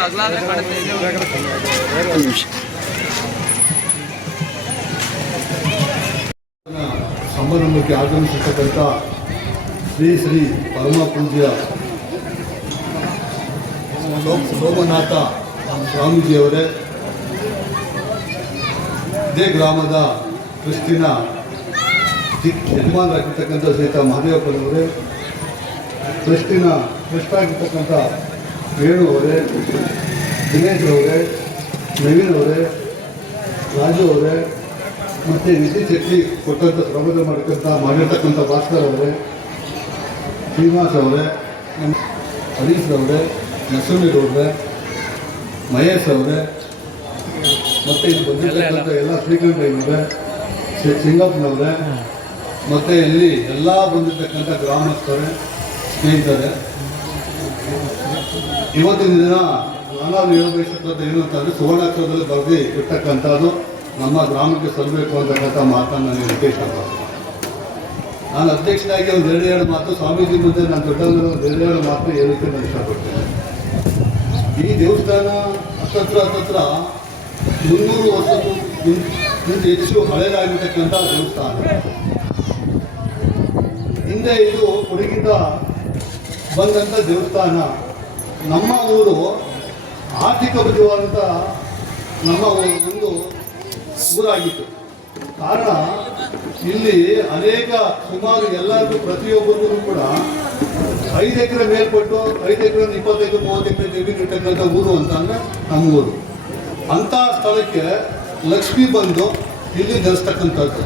ಅಗಲಾದ್ರೆ ಕಾಣುತ್ತೆ ಒಂದು ನಿಮಿಷ ಸಮಾರಂಭಕ್ಕೆ ಆಗಮಿಸಿರ್ತಕ್ಕಂಥ ಶ್ರೀ ಶ್ರೀ ಪರಮ ಪೂಜ್ಯ ಲೋಕ್ ಸೋಮನಾಥ ಸ್ವಾಮೀಜಿಯವರೇ, ಇದೇ ಗ್ರಾಮದ ಕ್ರಿಸ್ತಿನ ಚಿಕ್ಕ ಯಜಮಾನರಾಗಿರ್ತಕ್ಕಂಥ ಸಹಿತ ಮಹದೇವಪ್ಪನವರೇ ಕ್ರಿಸ್ತಿನ ಕೃಷ್ಣ ಆಗಿರ್ತಕ್ಕಂಥ ವೇಣು ಅವರೇ ದಿನೇಶ್ ಅವರೇ ನವೀನ್ ಅವರೇ ರಾಜು ಅವರೇ ಮತ್ತು ನಿಧಿ ಶೆಟ್ಟಿ ಕೊಟ್ಟಂಥ ಪ್ರಬಂಧ ಮಾಡಿರ್ತಕ್ಕಂಥ ಮಾಡಿರ್ತಕ್ಕಂಥ ಭಾಸ್ಕರ್ ಅವರೇ ಶ್ರೀನಿವಾಸ್ ಅವರೇ ಹರೀಶ್ ಅವರೇ ನರಸಿಂಹ ಅವರೇ ಮಹೇಶ್ ಅವರೇ ಮತ್ತು ಇಲ್ಲಿ ಬಂದಿರ್ತಕ್ಕಂಥ ಎಲ್ಲ ಶ್ರೀಕಂಠಯ್ಯನವರೇ ಶ್ರೀ ಸಿಂಗಪ್ಪನವರೇ ಮತ್ತು ಇಲ್ಲಿ ಎಲ್ಲ ಬಂದಿರ್ತಕ್ಕಂಥ ಗ್ರಾಮಸ್ಥರೇ ಸ್ನೇಹಿತರೆ ಇವತ್ತಿನ ದಿನ ನಾನಾ ಹೇಳಬೇಕಿರ್ತದ್ದು ಏನು ಅಂತಂದರೆ ಸುವರ್ಣಾಕ್ಷರದಲ್ಲಿ ಬರೆದು ಇರ್ತಕ್ಕಂಥದ್ದು ನಮ್ಮ ಗ್ರಾಮಕ್ಕೆ ಸಲ್ಲಬೇಕು ಅಂತಕ್ಕಂಥ ಮಾತನ್ನು ನಾನು ಹೇಳಕ್ಕೆ ಇಷ್ಟಪಡ್ತೀನಿ. ನಾನು ಅಧ್ಯಕ್ಷನಾಗಿ ಒಂದು ಎರಡು ಎರಡು ಮಾತು ಸ್ವಾಮೀಜಿ ಮುಂದೆ ನಾನು ದೊಡ್ಡವರ ಒಂದು ಎರಡು ಎರಡು ಮಾತು ಹೇಳಿಕೆ ನಾನು ಇಷ್ಟಪಡ್ತೇನೆ. ಈ ದೇವಸ್ಥಾನ ಹತ್ತತ್ರ ಹತ್ತತ್ರ ಮುನ್ನೂರು ವರ್ಷಕ್ಕೂ ಮುಂದೆ ಹೆಚ್ಚು ಹಳೆಯದಾಗಿರ್ತಕ್ಕಂಥ ದೇವಸ್ಥಾನ. ಹಿಂದೆ ಇದು ಕೊಡಗಿಂದ ಬಂದಂಥ ದೇವಸ್ಥಾನ. ನಮ್ಮ ಊರು ಆರ್ಥಿಕ ಬುದ್ಧಿವಾದಂಥ ನಮ್ಮ ಒಂದು ಊರಾಗಿತ್ತು. ಕಾರಣ, ಇಲ್ಲಿ ಅನೇಕ ಸುಮಾರು ಎಲ್ಲರಿಗೂ ಪ್ರತಿಯೊಬ್ಬರಿಗೂ ಕೂಡ ಐದು ಎಕರೆ ಮೇಲ್ಪಟ್ಟು ಐದು ಎಕರೆ ಇಪ್ಪತ್ತೈದು ಮೂವತ್ತು ಎಕರೆ ಜಮೀನು ಇರ್ತಕ್ಕಂಥ ಊರು ಅಂತ ಅಂದರೆ ನಮ್ಮ ಊರು. ಅಂಥ ಸ್ಥಳಕ್ಕೆ ಲಕ್ಷ್ಮಿ ಬಂದು ಇಲ್ಲಿ ನೆಲೆಸ್ತಕ್ಕಂಥದ್ದು.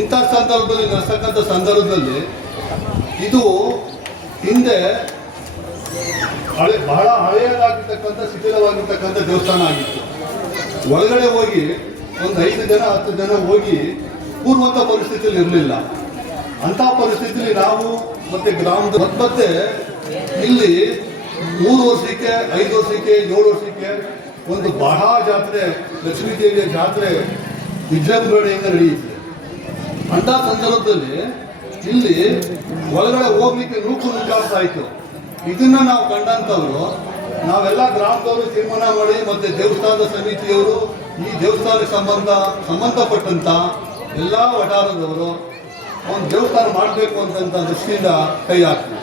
ಇಂಥ ಸಂದರ್ಭದಲ್ಲಿ ನಡೆಸ್ತಕ್ಕಂಥ ಸಂದರ್ಭದಲ್ಲಿ ಇದು ಹಿಂದೆ ಹಳೆ, ಬಹಳ ಹಳೆಯದಾಗಿರ್ತಕ್ಕಂಥ ಶಿಥಿಲವಾಗಿರ್ತಕ್ಕಂಥ ದೇವಸ್ಥಾನ ಆಗಿತ್ತು. ಒಳಗಡೆ ಹೋಗಿ ಒಂದು ಐದು ಜನ, ಹತ್ತು ಜನ ಹೋಗಿ ಪೂರ್ವಂತ ಪರಿಸ್ಥಿತಿಯಲ್ಲಿ ಇರಲಿಲ್ಲ. ಅಂಥ ಪರಿಸ್ಥಿತಿಯಲ್ಲಿ ನಾವು ಮತ್ತೆ ಗ್ರಾಮದ ಮತ್ತ್ ಇಲ್ಲಿ ಮೂರು ವರ್ಷಕ್ಕೆ, ಐದು ವರ್ಷಕ್ಕೆ, ಏಳು ವರ್ಷಕ್ಕೆ ಒಂದು ಬಹಳ ಜಾತ್ರೆ, ಲಕ್ಷ್ಮೀ ದೇವಿಯ ಜಾತ್ರೆ ವಿಜೃಂಭಣೆಯಿಂದ ನಡೆಯುತ್ತೆ ಅಂಥ ಸಂದರ್ಭದಲ್ಲಿ ಇಲ್ಲಿ ಒಳಗಡೆ ಹೋಗ್ಲಿಕ್ಕೆ ನೂಕು ನುಗ್ಗಾಡ್ತಾ ಇತ್ತು. ಇದನ್ನ ನಾವು ಕಂಡಂತವ್ರು ನಾವೆಲ್ಲ ಗ್ರಾಮದವರು ತೀರ್ಮಾನ ಮಾಡಿ ಮತ್ತೆ ದೇವಸ್ಥಾನದ ಸಮಿತಿಯವರು ಈ ದೇವಸ್ಥಾನಕ್ಕೆ ಸಂಬಂಧ ಸಂಬಂಧಪಟ್ಟಂತ ಎಲ್ಲ ವಠಾರದವರು ಒಂದು ದೇವಸ್ಥಾನ ಮಾಡಬೇಕು ಅಂತಂತ ದೃಷ್ಟಿಯಿಂದ ಕೈ ಹಾಕ್ತೀವಿ.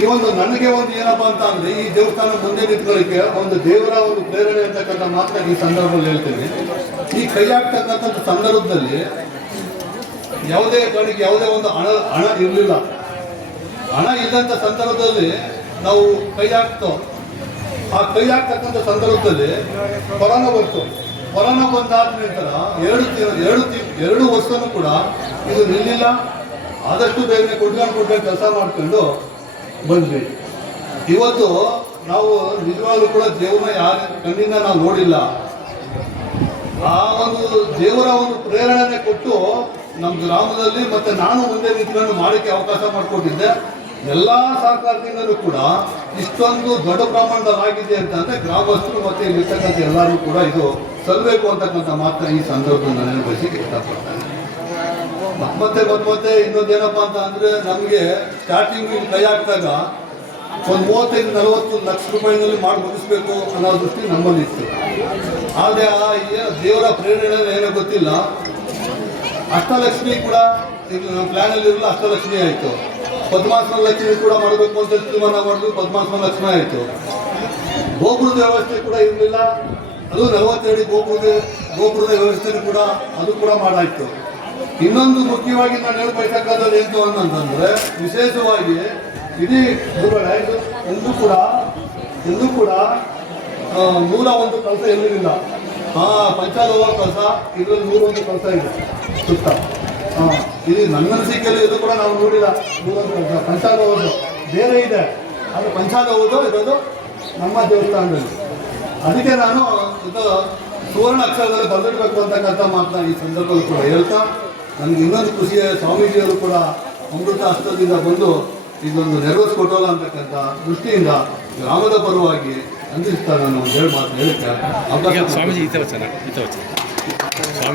ಈ ಒಂದು ನನಗೆ ಒಂದು ಏನಪ್ಪ ಅಂತ ಅಂದ್ರೆ ಈ ದೇವಸ್ಥಾನ ಮುಂದೆ ನಿಂತ್ಕೊಳ್ಳಿಕ್ಕೆ ಒಂದು ದೇವರ ಒಂದು ಪ್ರೇರಣೆ ಅಂತಕ್ಕಂಥ ಮಾತ್ರ ಈ ಸಂದರ್ಭದಲ್ಲಿ ಹೇಳ್ತೀನಿ. ಈ ಕೈ ಹಾಕ್ತಕ್ಕಂಥ ಸಂದರ್ಭದಲ್ಲಿ ಯಾವುದೇ ಕಾರಣಕ್ಕೆ ಯಾವುದೇ ಒಂದು ಹಣ ಹಣ ಇರಲಿಲ್ಲ. ಹಣ ಇದ್ದಂಥ ಸಂದರ್ಭದಲ್ಲಿ ನಾವು ಕೈ ಹಾಕ್ತೋ ಆ ಕೈ ಹಾಕ್ತಕ್ಕಂಥ ಸಂದರ್ಭದಲ್ಲಿ ಕೊರೋನಾ ಬಂತು. ಕೊರೋನಾ ಬಂದಾದ ನಂತರ ಎರಡು ಎರಡು ಎರಡು ವರ್ಷನೂ ಕೂಡ ಇದು ನಿಲ್ಲಿಲ್ಲ. ಆದಷ್ಟು ಬೇಗನೆ ಕೊಟ್ಕೊಂಡು ಕೊಟ್ಕೊಂಡು ಕೆಲಸ ಮಾಡ್ಕೊಂಡು ಬಂದ್ವಿ. ಇವತ್ತು ನಾವು ನಿಜವಾಗ್ಲೂ ಕೂಡ ದೇವ್ರನ್ನ ಯಾರ ಕಣ್ಣಿಂದ ನಾವು ನೋಡಿಲ್ಲ. ಆ ಒಂದು ದೇವರ ಒಂದು ಪ್ರೇರಣೆ ಕೊಟ್ಟು ನಮ್ಮ ಗ್ರಾಮದಲ್ಲಿ ಮತ್ತೆ ನಾನು ಮುಂದೆ ನಿಂತ್ಕೊಂಡು ಮಾಡೋಕ್ಕೆ ಅವಕಾಶ ಮಾಡಿಕೊಟ್ಟಿದ್ದೆ ಎಲ್ಲ ಸರ್ಕಾರದಿಂದಲೂ ಕೂಡ ಇಷ್ಟೊಂದು ದೊಡ್ಡ ಪ್ರಮಾಣದಲ್ಲಾಗಿದೆ ಅಂತ ಅಂದ್ರೆ ಗ್ರಾಮಸ್ಥರು ಮತ್ತೆ ಇಲ್ಲಿರ್ತಕ್ಕಂಥ ಎಲ್ಲರೂ ಕೂಡ ಇದು ಸಲ್ಲಬೇಕು ಅಂತಕ್ಕಂಥ ಮಾತನ್ನ ಈ ಸಂದರ್ಭದಲ್ಲಿ ನಾನು ಬಯಸಿಕ್ಕೆ ಇಷ್ಟಪಡ್ತೇನೆ. ಮತ್ತೆ ಮತ್ತೆ ಇನ್ನೊಂದೇನಪ್ಪ ಅಂತ ಅಂದರೆ ನಮಗೆ ಸ್ಟಾರ್ಟಿಂಗ್ ಕೈ ಹಾಕಿದಾಗ ಒಂದು ಮೂವತ್ತೈದು, ನಲವತ್ತು ಲಕ್ಷ ರೂಪಾಯಿನಲ್ಲಿ ಮಾಡಿ ಮುಗಿಸ್ಬೇಕು ಅನ್ನೋ ದೃಷ್ಟಿ ನಮ್ಮಲ್ಲಿ ಇತ್ತು ಆದರೆ ಆ ದೇವರ ಪ್ರೇರಣೆ ಏನೋ ಗೊತ್ತಿಲ್ಲ. ಅಷ್ಟಲಕ್ಷ್ಮಿ ಕೂಡ ಇದು ನಮ್ಮ ಇರಲಿಲ್ಲ ಅಷ್ಟಲಕ್ಷ್ಮಿ ಆಯಿತು. ಪದ್ಮಾಸನ ಲಕ್ಷ್ಮಿ ಕೂಡ ಮಾಡಬೇಕು ಅಂತ ತೀರ್ಮಾನ ಮಾಡಿದ್ವಿ ಪದ್ಮಾಸನ ಲಕ್ಷ್ಮಿ ಆಯಿತು. ಗೋಪುರದ ವ್ಯವಸ್ಥೆ ಕೂಡ ಇರಲಿಲ್ಲ. ಅದು ನಲವತ್ತೆರಡು ಗೋಪುರದ ಗೋಪುರದ ವ್ಯವಸ್ಥೆ ಕೂಡ ಅದು ಕೂಡ ಮಾಡಾಯ್ತು. ಇನ್ನೊಂದು ಮುಖ್ಯವಾಗಿ ನಾನು ಹೇಳ್ಬೇಕಾದ್ರೆ ಏನು ಅಂತಂದ್ರೆ, ವಿಶೇಷವಾಗಿ ಇಡೀ ಎಂದೂ ಕೂಡ ಎಂದೂ ಕೂಡ ನೂರ ಒಂದು ಕೆಲಸ ಎಲ್ಲಿರಲಿಲ್ಲ ಹಾ ಪಂಚಾಲೋಹ ಹೋಗೋ ಕೆಲಸ, ಇದ್ರಲ್ಲಿ ನೂರೊಂದು ಕೆಲಸ ಇದೆ, ಸುತ್ತ. ಹಾ ಇದು ನನ್ನ ಅನಿಸಿಕೆಯಲ್ಲಿ ಇದು ಕೂಡ ನಾವು ನೋಡಿಲ್ಲ. ನೂರೊಂದು ಕಲಸ. ಪಂಚಾಲೋಹದ್ದು ಬೇರೆ ಇದೆ. ಅದು ಪಂಚಾಲೋಹದ್ದು ಇರೋದು ನಮ್ಮ ದೇವಸ್ಥಾನದಲ್ಲಿ. ಅದಕ್ಕೆ ನಾನು ಇದು ಸುವರ್ಣ ಅಕ್ಷರದಲ್ಲಿ ಬರೆದಿಡಬೇಕು ಅಂತಕ್ಕಂಥ ಮಾತನ್ನ ಈ ಸಂದರ್ಭದಲ್ಲಿ ಕೂಡ ಹೇಳ್ತಾ, ನನಗೆ ಇನ್ನೊಂದು ಖುಷಿಯ ಸ್ವಾಮೀಜಿಯವರು ಕೂಡ ಅಮೃತ ಹಸ್ತದಿಂದ ಬಂದು ಇದೊಂದು ನೆರವೇರಿಸ್ಕೊಟ್ಟಲ್ಲ ಅಂತಕ್ಕಂಥ ದೃಷ್ಟಿಯಿಂದ ಗ್ರಾಮದ ಪರವಾಗಿ ಅಂದಿಸ್ತಾ ನಾನು ಹೇಳಿ ಮಾತು ಹೇಳಿದ್ದೆ ಈ ಸ್ವಾಮೀಜಿ ಚೆನ್ನಾಗಿ ಈ ಥರ ವಚನ